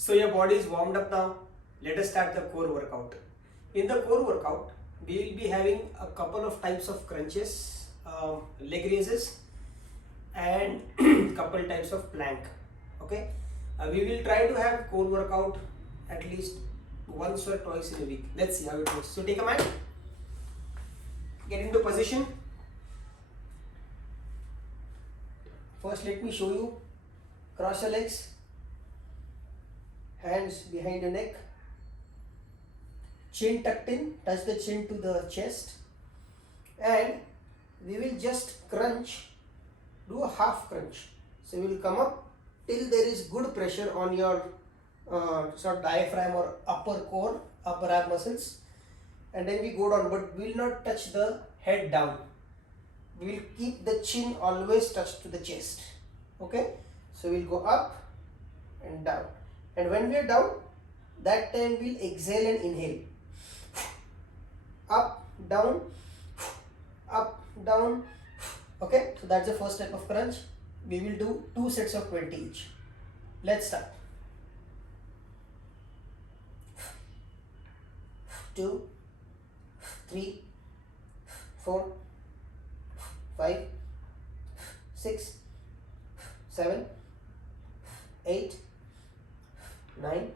So your body is warmed up now. Let us start the core workout. In the core workout, we will be having a couple of types of crunches, leg raises, and couple types of plank. Okay, we will try to have core workout at least once or twice in a week. Let's see how it goes. So take a mat, get into position. First, let me show you. Cross your legs, hands behind the neck, chin tucked in, touch the chin to the chest, and we will just crunch, do a half crunch. So we will come up till there is good pressure on your sort of diaphragm or upper core, upper ab muscles, and then we go down, but we will not touch the head down. We will keep the chin always touched to the chest. Okay, so we'll go up and down, and when we are down, that time we'll exhale and inhale. Up, down, up, down. Okay, so that's the first type of crunch. We will do 2 sets of 20 each. Let's start. 2, 3, 4, 5, 6, 7, 8, 9,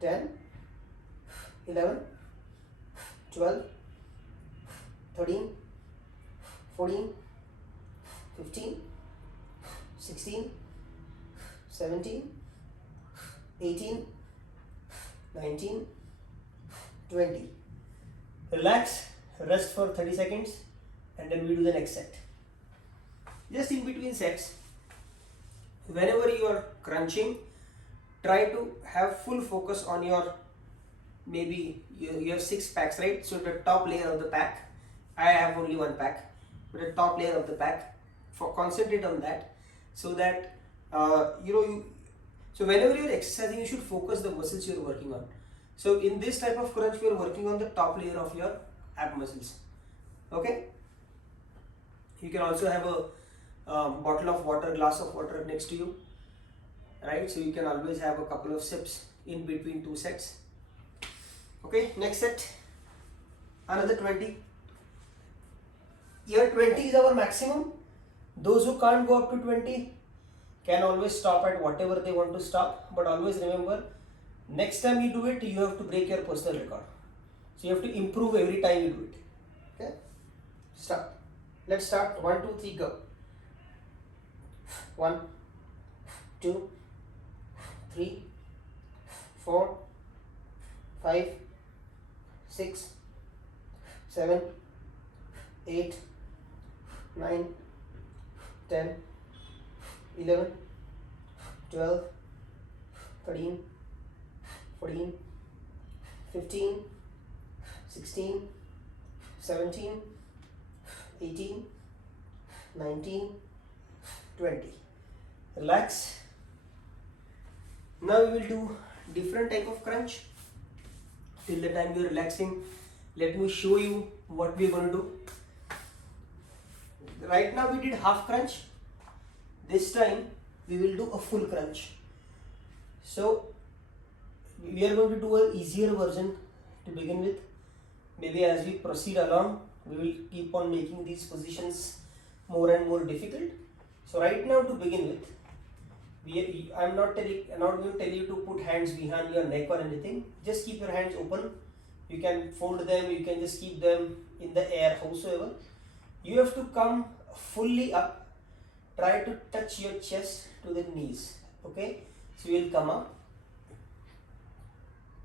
10, 11, 12, 13, 14, 15, 16, 17, 18, 19, 20. Relax, rest for 30 seconds, and then we do the next set. Just in between sets, whenever you are crunching, try to have full focus on your, maybe you have 6 packs, right? So the top layer of the pack, I have only 1 pack, but the top layer of the pack, concentrate on that, so that so whenever you are exercising, you should focus the muscles you are working on. So in this type of crunch, we are working on the top layer of your ab muscles. Okay, you can also have a bottle of water, glass of water next to you, right? So you can always have a couple of sips in between 2 sets. Okay, next set, another 20. Here 20 is our maximum. Those who can't go up to 20 can always stop at whatever they want to stop, but always remember, next time you do it, you have to break your personal record. So you have to improve every time you do it. Okay, start. Let's start. 1, 2, 3, go. 1, 2, 3, 4, 5, 6, 7, 8, 9, 10, 11, 12, 13, 14, 15, 16, 17, 18, 19, 20. Relax. Now we will do different type of crunch. Till the time you are relaxing, let me show you what we are going to do. Right now we did half crunch. This time we will do a full crunch. So we are going to do an easier version to begin with. Maybe as we proceed along, we will keep on making these positions more and more difficult. So right now, to begin with, I'm not going to tell you to put hands behind your neck or anything. Just keep your hands open. You can fold them, you can just keep them in the air, howsoever. You have to come fully up. Try to touch your chest to the knees. Okay, so you will come up.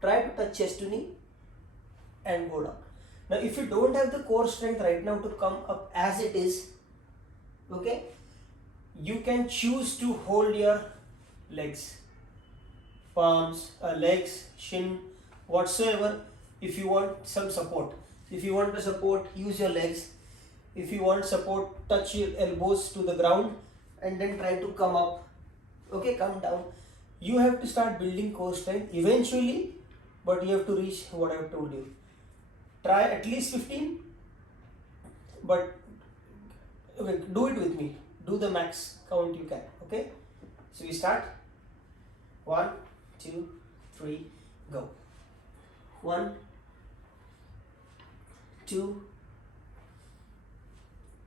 Try to touch chest to knee and go down. Now if you don't have the core strength right now to come up as it is, okay, you can choose to hold your legs, palms, legs, shin, whatsoever, if you want some support. If you want to support, use your legs. If you want support, touch your elbows to the ground and then try to come up. Okay, come down. You have to start building core strength eventually, but you have to reach what I have told you. Try at least 15, but okay, do it with me. Do the max count you can. Okay, so we start. 1, 2, 3, go. 1, 2,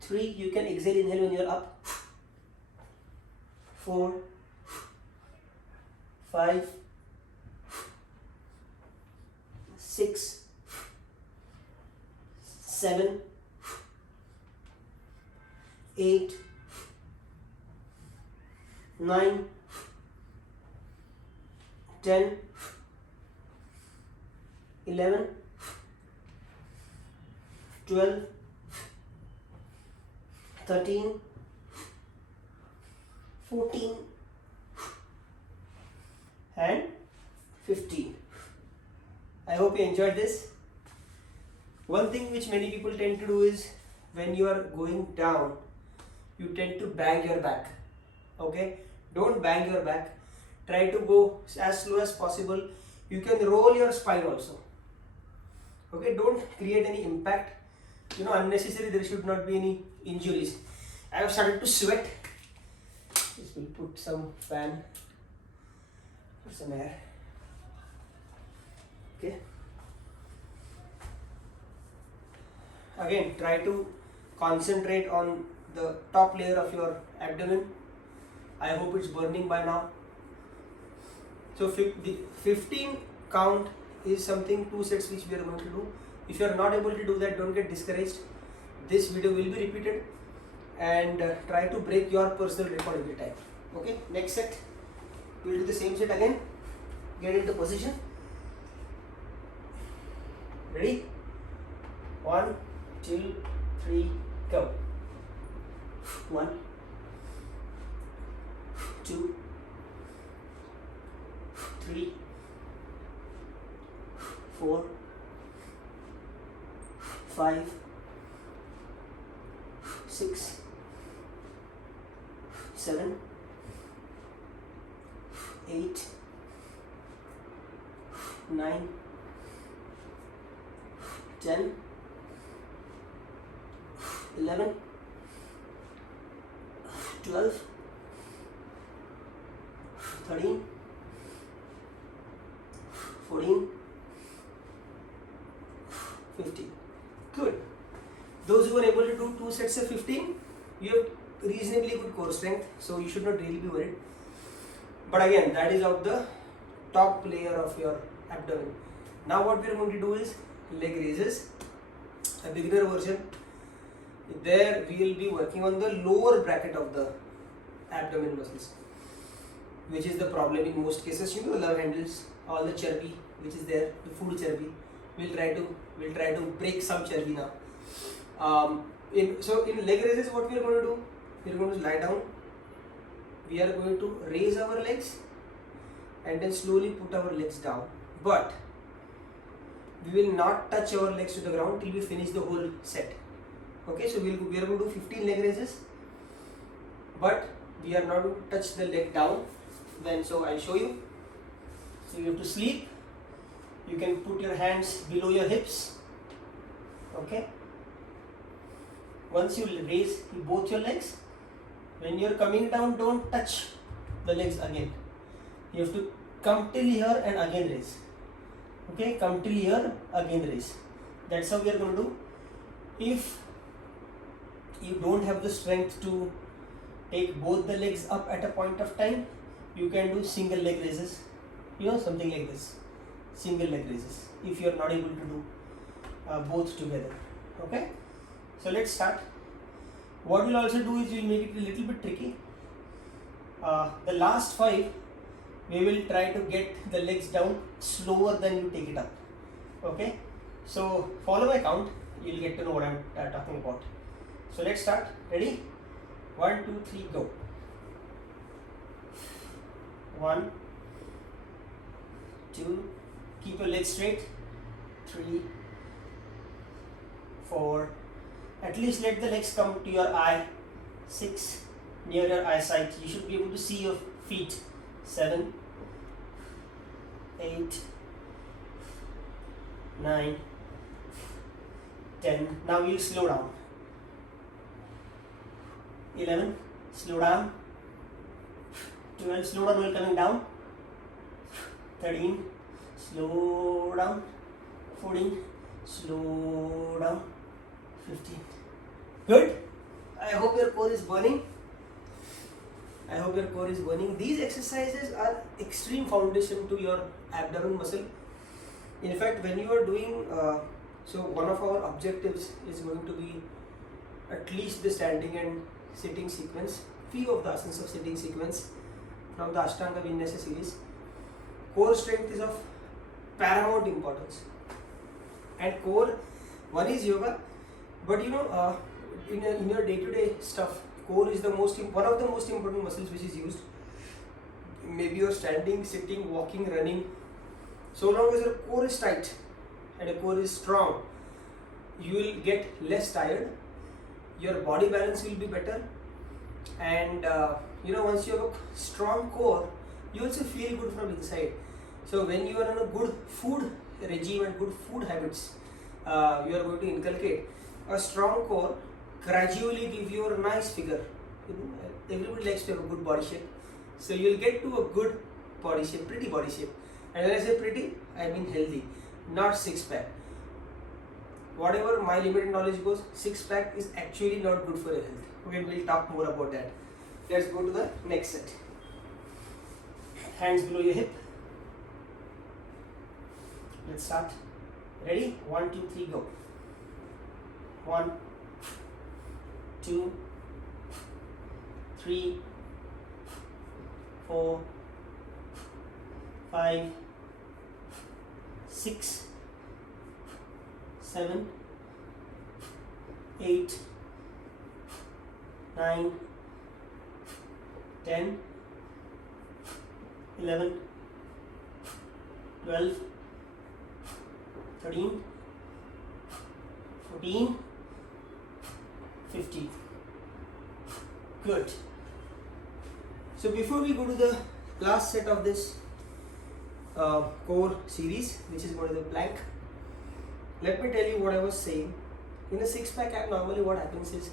3. You can exhale, inhale when you're up. 4, 5, 6, 7, 8, 9, 10, 11, 12, 13, 14 and 15. I hope you enjoyed this. One thing which many people tend to do is when you are going down, you tend to bang your back. Okay, don't bang your back. Try to go as slow as possible. You can roll your spine also. Okay, don't create any impact. Unnecessary. There should not be any injuries. I have started to sweat. This will put some fan for some air. Okay. Again, try to concentrate on the top layer of your abdomen. I hope it's burning by now. So the 15 count is something, 2 sets which we are going to do. If you are not able to do that, don't get discouraged. This video will be repeated and try to break your personal record every time. Okay, next set. We will do the same set again. Get into position. Ready? 1, 2, 3, go. 1, 2, 3, 4, 5, 6, 7, 8, 9, 10, 11, 12, 13, 14, 15. Good. Those who are able to do 2 sets of 15, you have reasonably good core strength, so you should not really be worried. But again, that is of the top layer of your abdomen. Now what we are going to do is leg raises, a beginner version. There we will be working on the lower bracket of the abdomen muscles, which is the problem in most cases. The love handles, all the chubby which is there, the food chubby. We'll try to break some chubby now. So in leg raises, what we are going to do? We are going to lie down. We are going to raise our legs and then slowly put our legs down. But we will not touch our legs to the ground till we finish the whole set. Okay, so we are going to do 15 leg raises, but we are not going to touch the leg down. Then so I'll show you. So you have to sleep. You can put your hands below your hips. Okay. Once you raise both your legs, when you are coming down, don't touch the legs again. You have to come till here and again raise. Okay, come till here, again raise. That's how we are going to do. If you don't have the strength to take both the legs up at a point of time, you can do single leg raises. Something like this. Single leg raises. If you are not able to do both together. Okay. So let's start. What we'll also do is we'll make it a little bit tricky. The last 5, we will try to get the legs down slower than you take it up. Okay. So follow my count. You'll get to know what I'm talking about. So let's start. Ready? 1, 2, 3, go. 1, 2, keep your legs straight. 3, 4, at least let the legs come to your eye. 6, near your eyesight. You should be able to see your feet. 7, 8, 9, 10. Now we'll slow down. 11, slow down. 12, slow down while coming down. 13, slow down, 14, slow down, 15. Good. I hope your core is burning. I hope your core is burning. These exercises are extreme foundation to your abdomen muscle. In fact, when you are doing, so one of our objectives is going to be at least the standing and sitting sequence, few of the asanas of sitting sequence from the Ashtanga Vinyasa series. Core strength is of paramount importance. And core, one is yoga, but you know, in your day-to-day stuff, core is one of the most important muscles which is used. Maybe you're standing, sitting, walking, running. So long as your core is tight and your core is strong, you will get less tired. Your body balance will be better, and you know, once you have a strong core, you also feel good from inside. So when you are on a good food regime and good food habits, you are going to inculcate a strong core. Gradually give you a nice figure. You know, everybody likes to have a good body shape, so you will get to a good body shape, pretty body shape. And when I say pretty, I mean healthy, not six-pack. Whatever my limited knowledge goes, six-pack is actually not good for your health. Okay, we'll talk more about that. Let's go to the next set. Hands below your hip. Let's start. Ready? 1, 2, 3, go. 1, 2, 3, 4, 5, 6, 7, 8, 9, 10, 11, 12, 13, 14, 15. Good. So before we go to the last set of this core series, which is going to be the plank, let me tell you what I was saying. In a six-pack ab, normally what happens is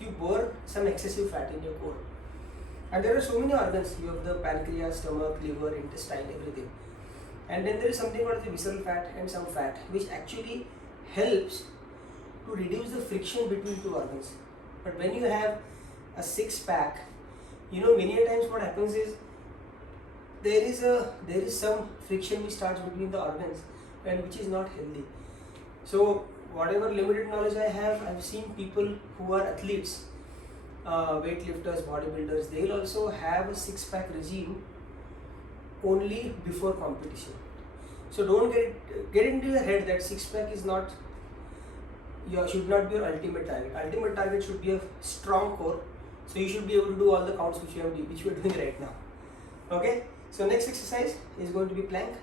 you burn some excessive fat in your core. And there are so many organs. You have the pancreas, stomach, liver, intestine, everything. And then there is something called the visceral fat and some fat, which actually helps to reduce the friction between two organs. But when you have a six-pack, you know, many times what happens is there is some friction which starts between the organs, and which is not healthy. So whatever limited knowledge I have, I've seen people who are athletes, weightlifters, bodybuilders, they'll also have a six-pack regime only before competition. So don't get into your head that six-pack is not, should not be your ultimate target. Ultimate target should be a strong core. So you should be able to do all the counts which you are doing right now. Okay. So next exercise is going to be plank.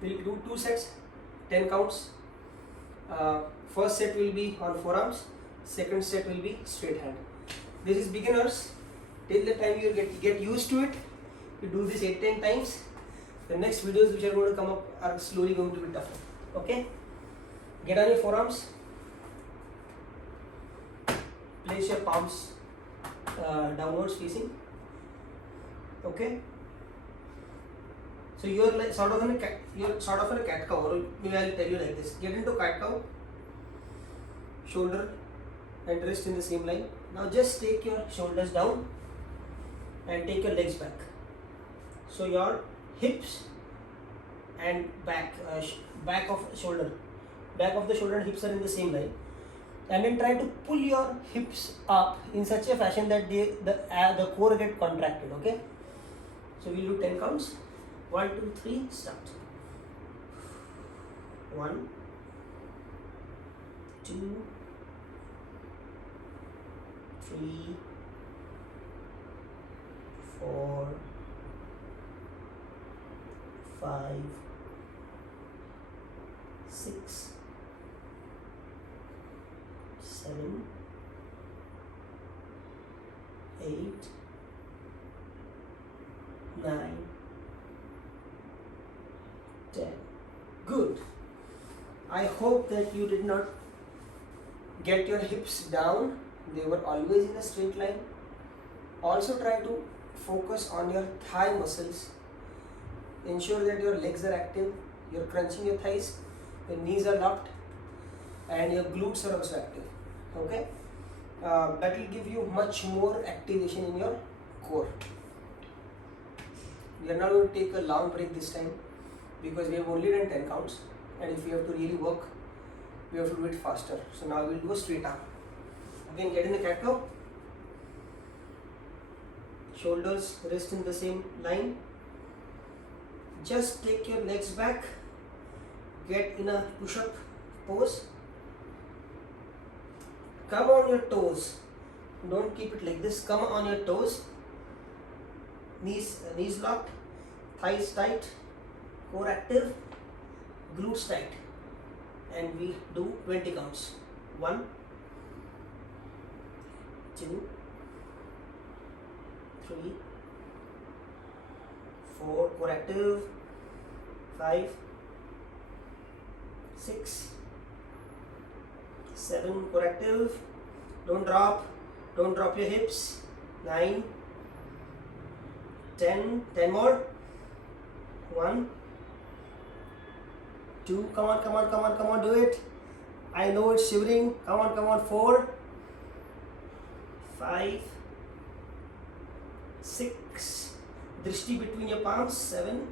We'll do 2 sets, 10 counts. First set will be on forearms. Second set will be straight hand. This is beginners. Till the time you get used to it, you do this 8-10 times. The next videos which are going to come up are slowly going to be tougher. Okay. Get on your forearms. Place your palms downwards facing. Okay. So you are like sort of in a cat cow, or maybe I'll tell you like this. Get into cat cow. Shoulder and wrist in the same line. Now just take your shoulders down and take your legs back. So your hips and back of the shoulder and hips are in the same line. And then try to pull your hips up in such a fashion that the core get contracted. Okay. So we'll do 10 counts. 1, 2, 3, start. 1, 2, 3, 4, 5, 6, 7, 8, 9, 10. Good. I hope that you did not get your hips down. They were always in a straight line. Also try to focus on your thigh muscles. ensure that your legs are active, you're crunching your thighs, your knees are locked, and your glutes are also active. Okay, that will give you much more activation in your core. We are not going to take a long break this time because we have only done 10 counts, and if we have to really work, we have to do it faster. So now we will go straight arm. Again, get in the cat cow. Shoulders rest in the same line. Just take your legs back. Get in a push-up pose. Come on your toes. Don't keep it like this. Come on your toes. Knees locked. Thighs tight. Core active. Glutes tight. And we do 20 counts. 1, 2, 3, 4, core active, 5, 6, 7, core active, don't drop your hips, 9, 10 more, 1, 2, come on, do it. I know it's shivering, come on, 4, 5, 6, drishti between your palms, 7,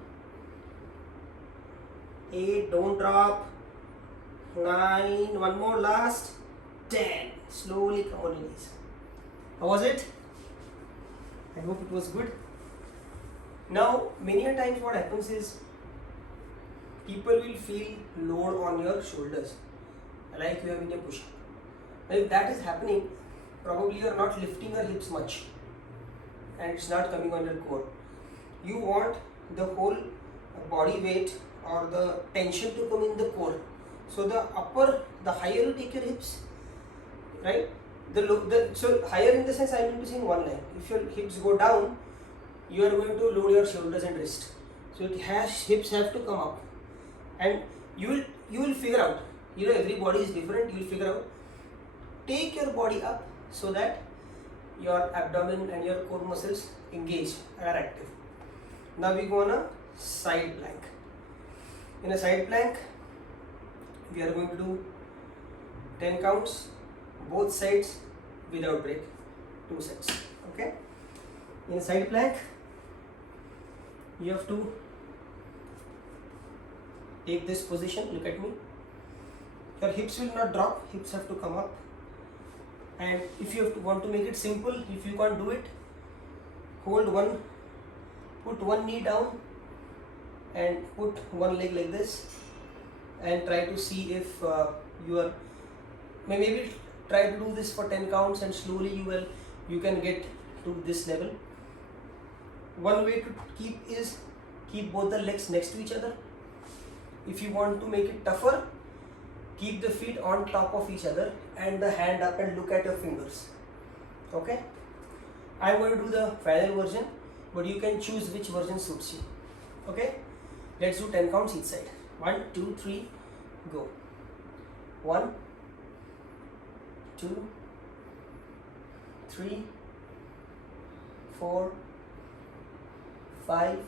8, don't drop, 9, one more last, 10, slowly come on your knees. How was it? I hope it was good. Now, many a times what happens is, people will feel load on your shoulders, like you have in a push-up. If that is happening, probably you are not lifting your hips much, and it's not coming on your core. You want the whole body weight or the tension to come in the core. So the higher you take your hips, right? So higher in the sense I mean to say in one line. If your hips go down, you are going to load your shoulders and wrist. So hips have to come up, and you will figure out. Every body is different. You will figure out. Take your body up so that your abdomen and your core muscles engage and are active. Now we go on a side plank. In a side plank, we are going to do 10 counts, both sides without break, 2 sets. Okay. In a side plank, you have to take this position. Look at me. Your hips will not drop. Hips have to come up. And if you want to make it simple, if you can't do it, put one knee down and put one leg like this, and try to see if maybe try to do this for 10 counts, and slowly you can get to this level. One way to keep both the legs next to each other. If you want to make it tougher, keep the feet on top of each other and the hand up and look at your fingers. Okay? I'm going to do the final version, but you can choose which version suits you. Okay? Let's do 10 counts each side. 1, 2, 3, go. 1, 2, 3, 4, 5,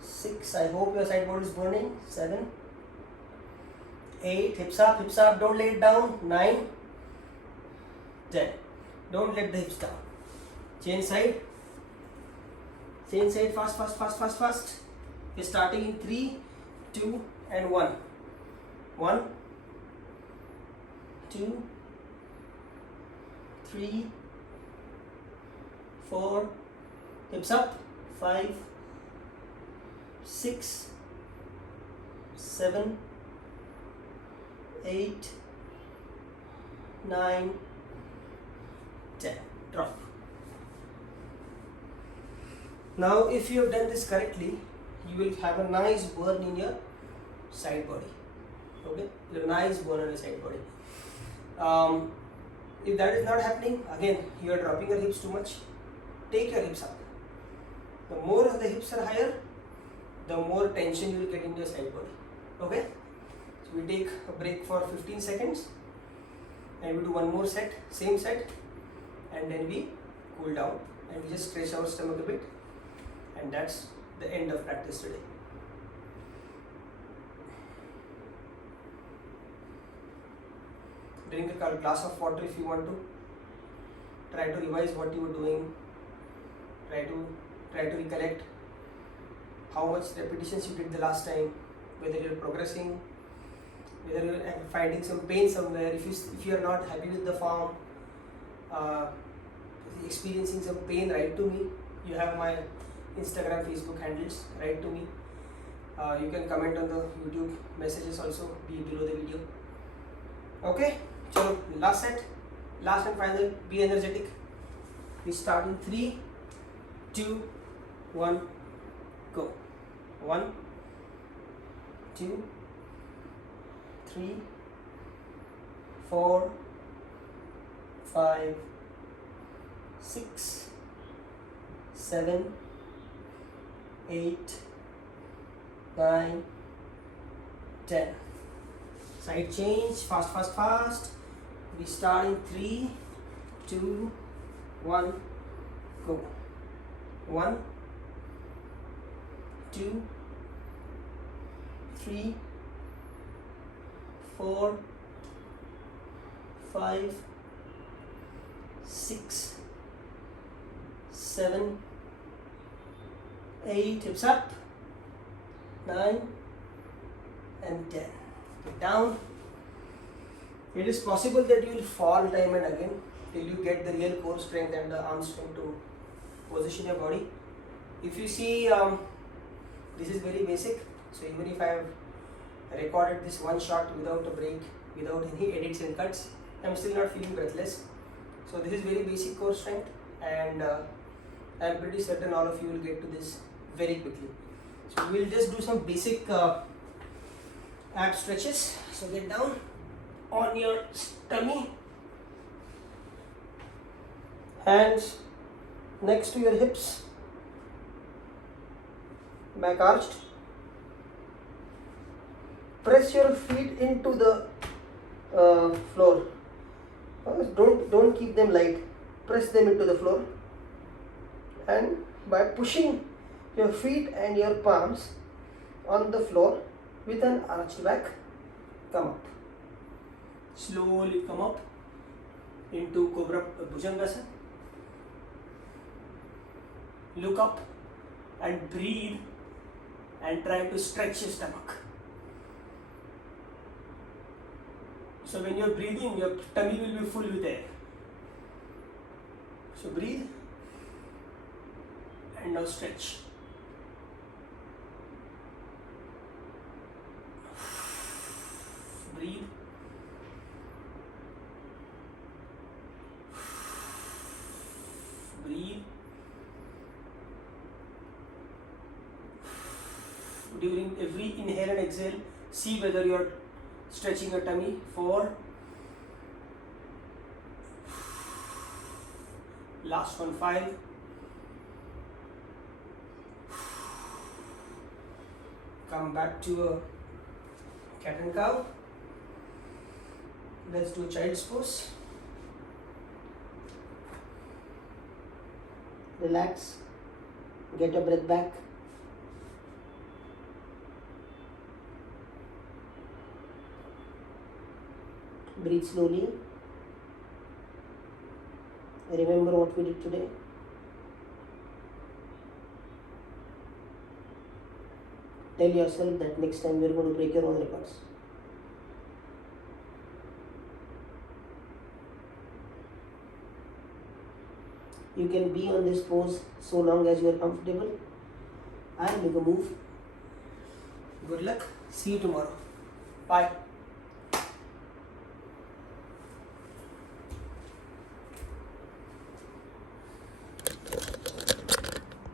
6. I hope your side body is burning. 7, 8, hips up, don't lay it down. 9, 10. Don't let the hips down. Change side, fast. We're starting in 3, 2, and 1. 1, 2, 3, 4, hips up. 5, 6, 7, 8, 9, 10. Drop. Now if you have done this correctly, you will have a nice burn in your side body. Okay, a nice burn on your side body. If that is not happening, again you are dropping your hips too much. Take your hips up. The more the hips are higher, the more tension you will get in your side body. Okay, so we take a break for 15 seconds and we do one more set, same set, and then we cool down and we just stretch our stomach a bit, and that's the end of practice today. Drink a glass of water if you want to. Try to revise what you were doing. Try to recollect how much repetitions you did the last time, whether you're progressing, whether you're finding some pain somewhere. If you are not happy with the form, experiencing some pain, write to me. You have my Instagram, Facebook handles. Write to me. You can comment on the YouTube messages also below the video. Okay, so last set, last and final. Be energetic. We start in 3, 2, 1, go. 1, 2, 3, 4, 5, 6, 7, 8, 9, 10. Side change, fast. We start in 3, 2, 1, go. 1, 2, 3, 4, 5, 6, 7, 8, hips up, 9 and 10. Get down. It is possible that you will fall time and again till you get the real core strength and the arm strength to position your body. If you see, this is very basic. So even if I have recorded this one shot without a break, without any edits and cuts, I am still not feeling breathless. So this is very basic core strength, and I am pretty certain all of you will get to this very quickly. So we will just do some basic ab stretches. So get down on your tummy, hands next to your hips, back arched. Press your feet into the floor. Don't keep them light. Press them into the floor, and by pushing your feet and your palms on the floor with an arched back, come up. Slowly come up into Cobra Bhujangasana. Look up and breathe and try to stretch your stomach. So when you are breathing, your tummy will be full with air. So breathe and now stretch. Breathe. Breathe. During every inhale and exhale, see whether you are stretching your tummy. 4. Last one, 5. Come back to a cat and cow. Let's do child's pose. Relax. Get your breath back. Breathe slowly. Remember what we did today. Tell yourself that next time you are going to break your own records. You can be on this pose so long as you are comfortable. I'll make a move. Good luck. See you tomorrow. Bye.